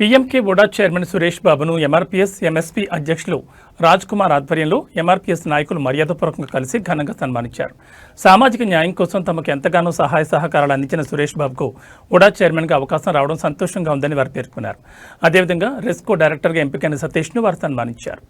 PMK VUDA chairman Suresh బాబును MRPS MSP అధ్యక్షులు రాజ్ కుమార్ ఆధ్వర్యంలో ఎంఆర్పీఎస్ నాయకులు మర్యాదపూర్వకంగా కలిసి ఘనంగా సన్మానించారు. సామాజిక న్యాయం కోసం తమకు ఎంతగానో సహాయ సహకారాలు అందించిన సురేష్ బాబుకు వోడా చైర్మన్గా అవకాశం రావడం సంతోషంగా ఉందని వారు పేర్కొన్నారు. అదేవిధంగా రెస్కో డైరెక్టర్గా ఎంపికైన సతీష్ను వారు సన్మానించారు.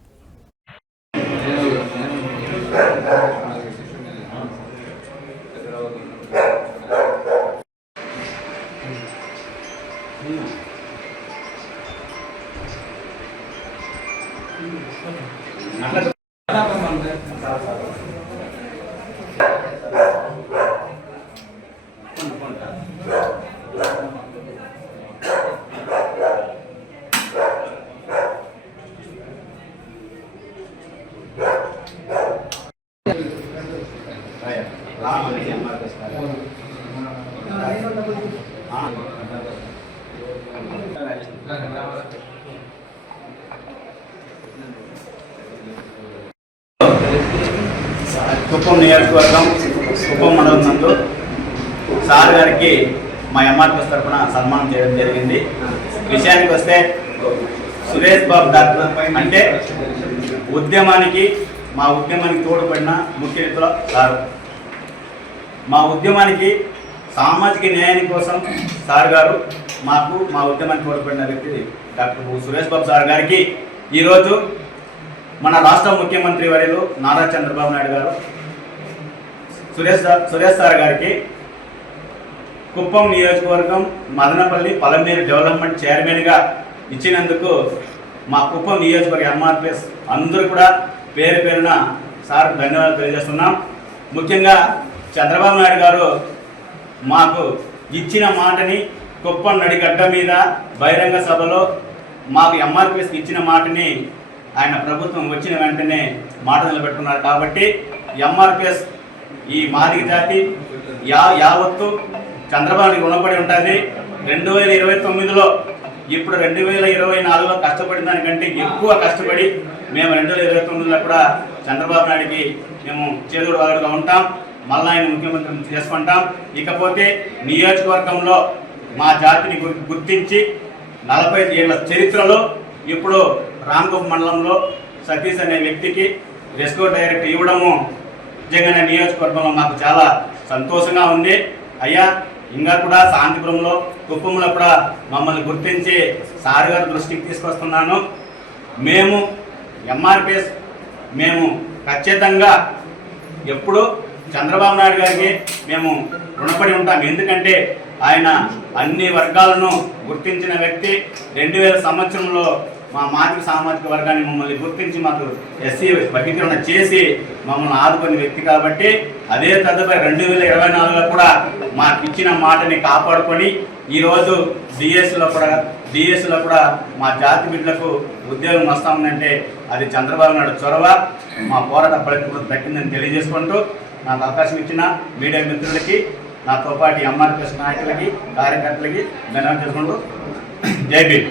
కుప్పం నియోజకవర్గం కుప్పం మండలం నందు సార్ గారికి మా ఎంఆర్పీఎస్ తరఫున సన్మానం చేయడం జరిగింది. విషయానికి వస్తే సురేష్ బాబు డాక్టర్ అంటే మా ఉద్యమానికి తోడ్పడిన ముఖ్య వ్యక్తులు సార్. మా ఉద్యమానికి సామాజిక న్యాయం కోసం సార్ గారు మా ఉద్యమానికి తోడ్పడిన వ్యక్తి డాక్టర్ సురేష్ బాబు సార్ గారికి ఈరోజు మన రాష్ట్ర ముఖ్యమంత్రి వర్యులు నారా చంద్రబాబు నాయుడు గారు సురేష్ సార్ గారికి కుప్పం నియోజకవర్గం మదనపల్లి పలమనేరు డెవలప్మెంట్ చైర్మన్గా ఇచ్చినందుకు మా కుప్పం నియోజకవర్గ ఎంఆర్పీఎస్ అందరూ కూడా పేరు పేరున సార్ ధన్యవాదాలు తెలియజేస్తున్నాం. ముఖ్యంగా చంద్రబాబు నాయుడు గారు మాకు ఇచ్చిన మాటని కుప్పం నడిగడ్డ మీద బహిరంగ సభలో మాకు ఎంఆర్పీఎస్కి ఇచ్చిన మాటని ఆయన ప్రభుత్వం వచ్చిన వెంటనే మాట నిలబెట్టుకున్నారు. కాబట్టి ఎంఆర్పీఎస్ ఈ మాదిగ జాతి యావత్తు చంద్రబాబుకి రుణపడి ఉంటుంది. 2029లో ఇప్పుడు 2024లో కష్టపడిన దానికంటే ఎక్కువ కష్టపడి మేము 2029లో కూడా చంద్రబాబు నాయుడికి మేము చేదోడు వాదుడుగా ఉంటాం. మళ్ళీ ఆయన ముఖ్యమంత్రి చేసుకుంటాం. ఇకపోతే నియోజకవర్గంలో మా జాతిని గుర్తించి 45 ఏళ్ల చరిత్రలో ఇప్పుడు రాంగుప్పం మండలంలో సతీష్ అనే వ్యక్తికి రెస్కో డైరెక్టర్ ఇవ్వడము నిజంగానే నియోజకవర్గంలో మాకు చాలా సంతోషంగా ఉంది. అయ్యా ఇంకా కూడా శాంతిపురంలో కుప్పంలో కూడా మమ్మల్ని గుర్తించి సార్ గారి దృష్టికి తీసుకొస్తున్నాను. మేము ఎంఆర్పీఎస్ మేము ఖచ్చితంగా ఎప్పుడు చంద్రబాబు నాయుడు గారికి మేము రుణపడి ఉంటాం. ఎందుకంటే ఆయన అన్ని వర్గాలను గుర్తించిన వ్యక్తి. 2000 సంవత్సరంలో మా మాదిగ సామాజిక వర్గాన్ని మమ్మల్ని గుర్తించి మాకు ఎస్సీ వర్గీకరణ చేసి మమ్మల్ని ఆదుకునే వ్యక్తి. కాబట్టి అదే తదుపరి 2024లో కూడా మాకు ఇచ్చిన మాటని కాపాడుకొని ఈరోజు డిఎస్లో కూడా మా జాతి బిడ్డలకు ఉద్యోగం వస్తామంటే అది చంద్రబాబు నాయుడు చొరవ. మా పోరాట ఫలితం దక్కిందని తెలియజేసుకుంటూ నాకు అవకాశం ఇచ్చిన మీడియా మిత్రులకి, నాతో పాటు ఎంఆర్పీఎస్ నాయకులకి, కార్యకర్తలకి ధన్యవాదాలు చేసుకుంటూ జై భీమ్.